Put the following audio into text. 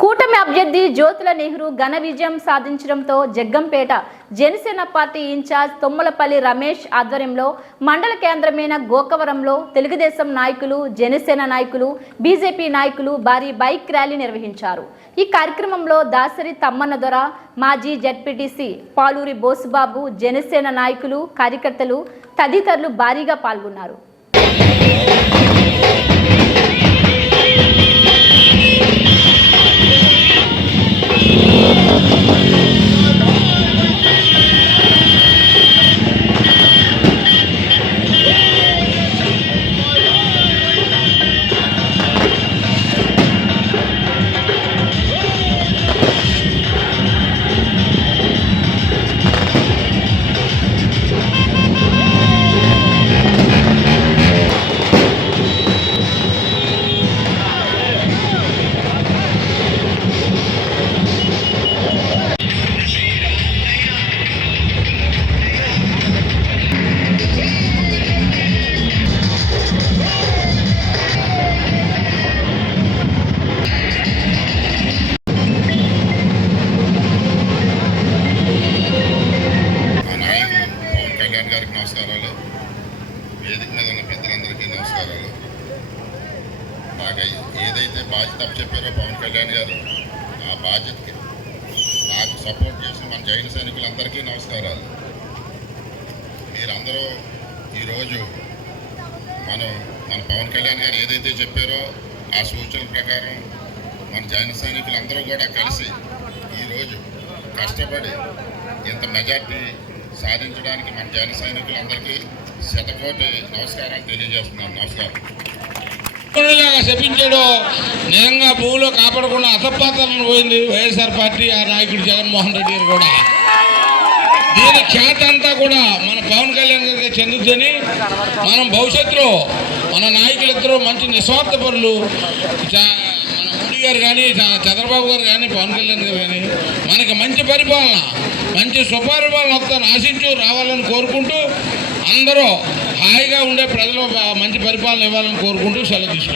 కూటమి అభ్యర్థి జ్యోతుల నెహ్రూ ఘన విజయం సాధించడంతో జగ్గంపేట జనసేన పార్టీ ఇన్ఛార్జ్ తొమ్మలపల్లి రమేష్ ఆధ్వర్యంలో మండల కేంద్రమైన గోకవరంలో తెలుగుదేశం నాయకులు, జనసేన నాయకులు, బీజేపీ నాయకులు భారీ బైక్ ర్యాలీ నిర్వహించారు. ఈ కార్యక్రమంలో దాసరి తమ్మన్న దొర, మాజీ జెడ్పీటీసీ పాలూరి బోసుబాబు, జనసేన నాయకులు, కార్యకర్తలు తదితరులు భారీగా పాల్గొన్నారు. నమస్కారాలు. వేదిక మీద ఉన్న పెద్దలందరికీ నమస్కారాలు. నాకు ఏదైతే బాధ్యత చెప్పారో పవన్ కళ్యాణ్ గారు, ఆ బాధ్యతకి నాకు సపోర్ట్ చేసిన మన జైన సైనికులందరికీ నమస్కారాలు. మీరందరూ ఈరోజు మన పవన్ కళ్యాణ్ గారు ఏదైతే చెప్పారో ఆ సూచనల ప్రకారం మన జైన సైనికులందరూ కూడా కలిసి ఈరోజు కష్టపడి ఇంత మెజార్టీ సాధించడానికి మన జన సైనికులందరికీ శతకోటి నమస్కారాలు తెలియజేస్తున్నాను. నమస్కారం. చెప్పించాడు నిజంగా భూమిలో కాపాడకుండా అసపాతాలను పోయింది వైఎస్ఆర్ పార్టీ, ఆ నాయకుడు జగన్మోహన్ రెడ్డి గారు కూడా. దీని ఖ్యాత అంతా కూడా మన పవన్ కళ్యాణ్ గారికి చెందుతుంది. మనం భవిష్యత్తులో మన నాయకులిద్దరూ మంచి నిస్వార్థపరులు, మన మోడీ గారు కానీ, చంద్రబాబు గారు కానీ, పవన్ కళ్యాణ్ గారు కానీ మనకి మంచి పరిపాలన, మంచి సుపరిపాలన వస్తాను ఆశించు రావాలని కోరుకుంటూ, అందరూ హాయిగా ఉండే ప్రజలు మంచి పరిపాలన ఇవ్వాలని కోరుకుంటూ సెలవు తీసుకుంటాం.